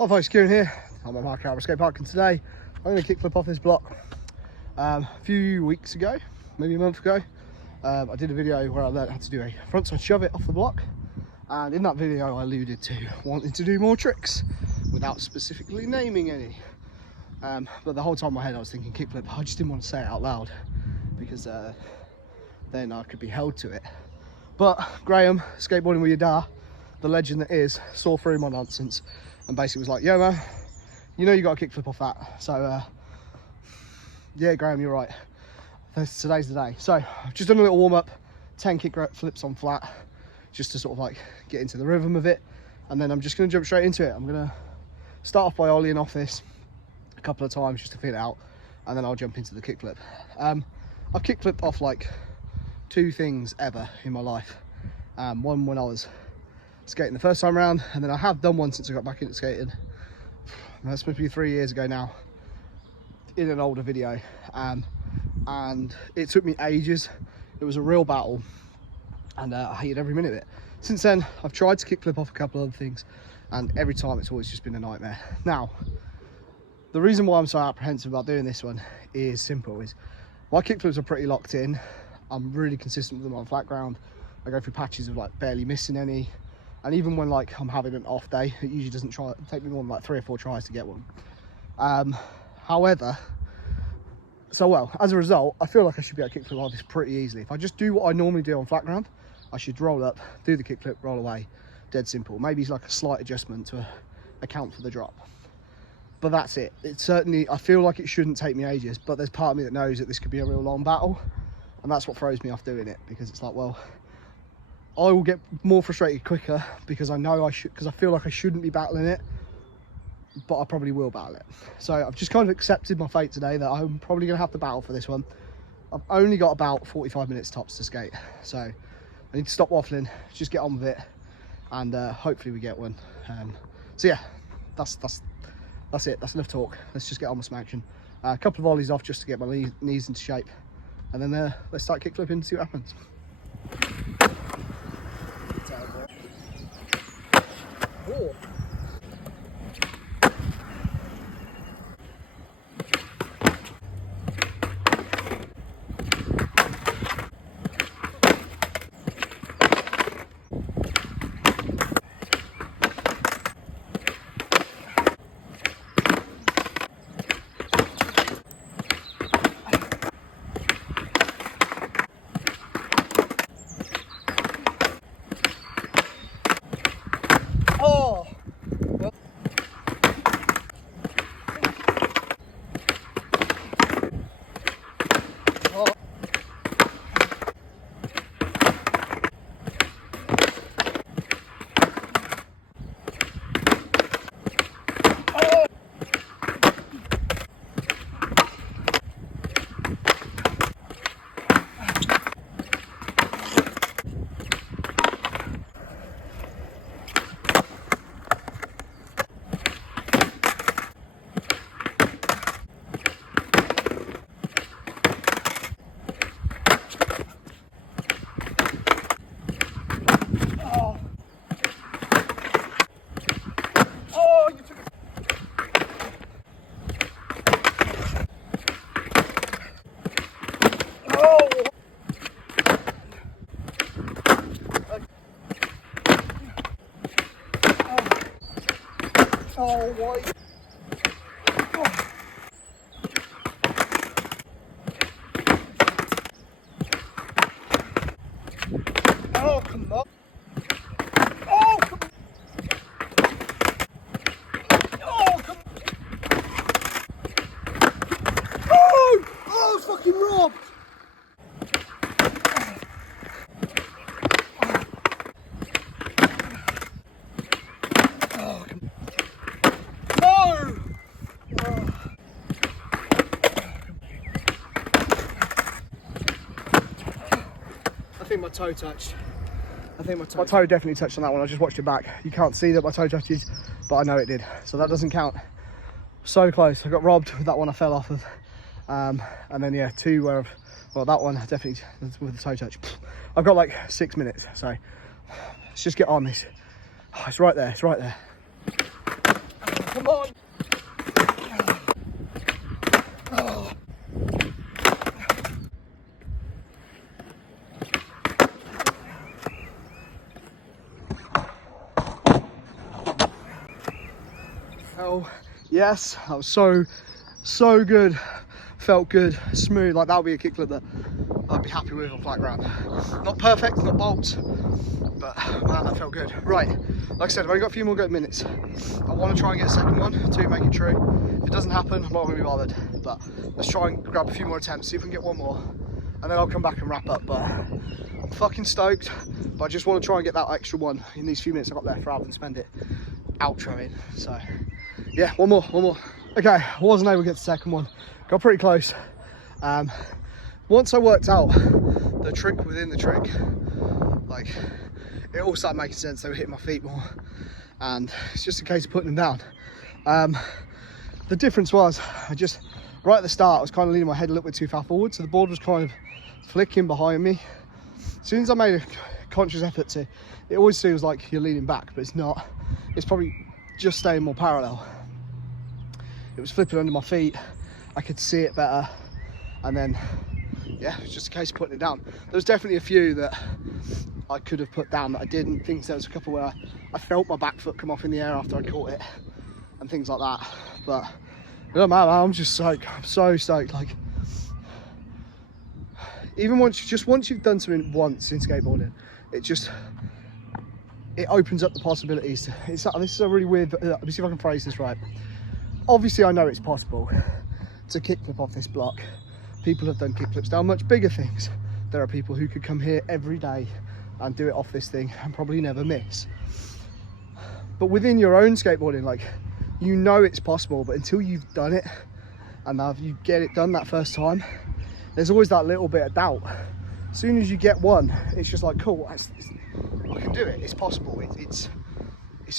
Hi folks, Kieran here. I'm at Mark Albert Skate Park, and today I'm going to kickflip off this block. A few weeks ago, maybe a month ago, I did a video where I learned how to do a frontside shove it off the block, and in that video I alluded to wanting to do more tricks without specifically naming any. But the whole time in my head I was thinking kickflip. I just didn't want to say it out loud because then I could be held to it. But Graeme, skateboarding with your dad, the legend that is, saw through my nonsense and basically was like, yo man, you know you got a kickflip off that. So yeah, Graeme, you're right. Today's the day. So I've just done a little warm up, 10 kick flips on flat, just to sort of like get into the rhythm of it. And then I'm just gonna jump straight into it. I'm gonna start off by ollieing off this a couple of times just to feel it out, and then I'll jump into the kickflip. I've kickflipped off like 2 things ever in my life. One when I was skating the first time around, and then I have done one since I got back into skating. That's supposed to be 3 years ago now, in an older video, and it took me ages. It was a real battle, and I hated every minute of it. Since then I've tried to kickflip off a couple of other things, and every time it's always just been a nightmare. Now the reason why I'm so apprehensive about doing this one is simple. Is my kickflips are pretty locked in. I'm really consistent with them on flat ground. I go through patches of like barely missing any, and even when like I'm having an off day, it usually doesn't take me more than like 3 or 4 tries to get one. However, as a result, I feel like I should be able to kickflip like this pretty easily. If I just do what I normally do on flat ground, I should roll up, do the kickflip, roll away. Dead simple. Maybe it's like a slight adjustment to account for the drop, but that's it. It certainly, I feel like it shouldn't take me ages, but there's part of me that knows that this could be a real long battle, and that's what throws me off doing it, because it's like, well, I will get more frustrated quicker because I know I should, because I feel like I shouldn't be battling it, but I probably will battle it. So I've just kind of accepted my fate today that I'm probably going to have to battle for this one. I've only got about 45 minutes tops to skate, so I need to stop waffling, just get on with it, and hopefully we get one. So yeah, that's it. That's enough talk. Let's just get on with some action. A couple of volleys off just to get my knees into shape, and then let's start kickflipping and see what happens. Oh. Oh, what? Oh, come on. Oh, come on. Oh, come on. Oh, I was fucking robbed. Oh, come on. I think my toe touched. My toe definitely touched on that one. I just watched it back. You can't see that my toe touches, but I know it did. So that doesn't count. So close. I got robbed with that one I fell off of. And then yeah, 2 where, well, that one definitely with the toe touch. I've got like 6 minutes, so let's just get on this. Oh, it's right there. It's right there. come on. Oh. Oh, yes, that was so good. Felt good, smooth. Like that would be a kickflip that I'd be happy with on flat ground. Not perfect, not bolts, but man, that felt good. Right, like I said, I've only got a few more good minutes. I want to try and get a second one to make it true. If it doesn't happen, I'm not going to be bothered. But let's try and grab a few more attempts, see if we can get one more, and then I'll come back and wrap up. But I'm fucking stoked. But I just want to try and get that extra one in these few minutes I've got left rather than spend it outroing. So yeah, one more. Okay, I wasn't able to get the second one. Got pretty close. Once I worked out the trick within the trick, like it all started making sense. They were hitting my feet more, and it's just a case of putting them down. The difference was, right at the start, I was kind of leaning my head a little bit too far forward, so the board was kind of flicking behind me. As soon as I made a conscious effort to, it always feels like you're leaning back, but it's not. It's probably just staying more parallel. It was flipping under my feet. I could see it better, and then yeah, it was just a case of putting it down. There was definitely a few that I could have put down that I didn't. There was a couple where I felt my back foot come off in the air after I caught it and things like that. But it doesn't matter, man. I'm just stoked. I'm so stoked. Like, even once you've done something once in skateboarding, it opens up the possibilities. This is a really weird, let me see if I can phrase this right. Obviously I know it's possible to kickflip off this block. People have done kickflips down much bigger things. There are people who could come here every day and do it off this thing and probably never miss. But within your own skateboarding, like, you know it's possible, but until you've done it and now you get it done that first time, there's always that little bit of doubt. As soon as you get one, it's just like, cool, I can do it, it's possible, it's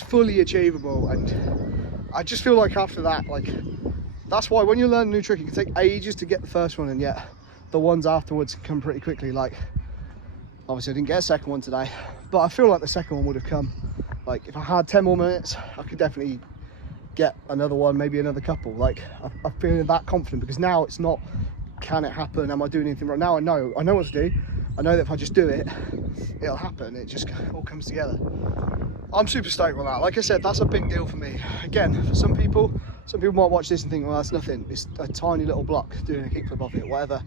fully achievable. And I just feel like after that, like, that's why when you learn a new trick, it can take ages to get the first one, and yet the ones afterwards come pretty quickly. Like, obviously I didn't get a second one today, but I feel like the second one would have come. Like, if I had 10 more minutes, I could definitely get another one, maybe another couple. Like, I'm feeling that confident, because now it's not, can it happen? Am I doing anything wrong? Now I know what to do. I know that if I just do it, it'll happen. It just all comes together. I'm super stoked on that. Like I said, that's a big deal for me. Again, for some people might watch this and think, well, that's nothing. It's a tiny little block doing a kickflip off it, whatever.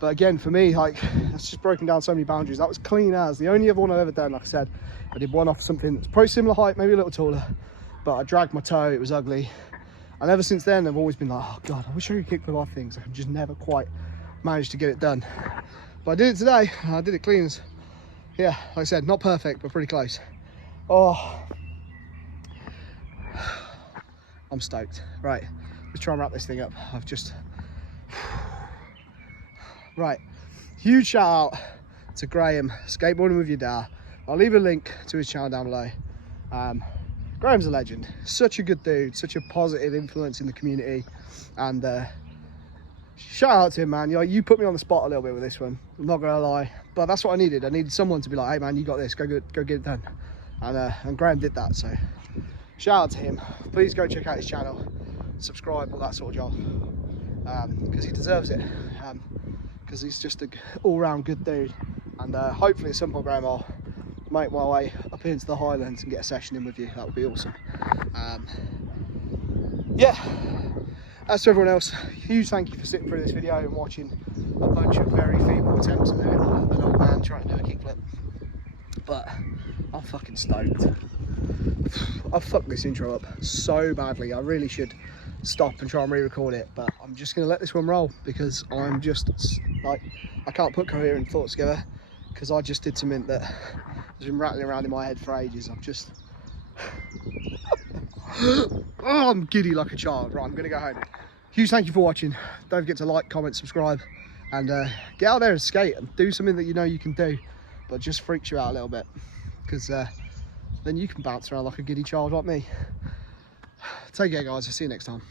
But again, for me, like, that's just broken down so many boundaries. That was clean as. The only other one I've ever done, like I said, I did one off something that's probably similar height, maybe a little taller, but I dragged my toe, it was ugly. And ever since then, I've always been like, oh God, I wish I could kickflip off things. I could just never quite manage to get it done. But I did it today, and I did it clean as. Yeah, like I said, not perfect, but pretty close. Oh, I'm stoked. Right, let's try and wrap this thing up. Right, huge shout out to Graeme, Skateboarding with Your Dad. I'll leave a link to his channel down below. Graeme's a legend, such a good dude, such a positive influence in the community, and shout out to him, man. You put me on the spot a little bit with this one, I'm not gonna lie, but that's what I needed. I needed someone to be like, hey man, you got this, go get it done. And Graeme did that, so shout out to him. Please go check out his channel, subscribe, all that sort of job, because he deserves it, because he's just an all-round good dude. And hopefully at some point, Graeme, I'll make my way up into the Highlands and get a session in with you. That would be awesome. Yeah, as to everyone else, huge thank you for sitting through this video and watching a bunch of very feeble attempts at an old man trying to do a kickflip. But I'm fucking stoked. I've fucked this intro up so badly. I really should stop and try and re-record it, but I'm just gonna let this one roll, because I'm just like, I can't put coherent thoughts together, because I just did something that has been rattling around in my head for ages. I'm just oh, I'm giddy like a child. Right, I'm gonna go home. Huge thank you for watching. Don't forget to like, comment, subscribe, and get out there and skate and do something that you know you can do, but just freaks you out a little bit, because then you can bounce around like a giddy child like me. Take care, guys. I'll see you next time.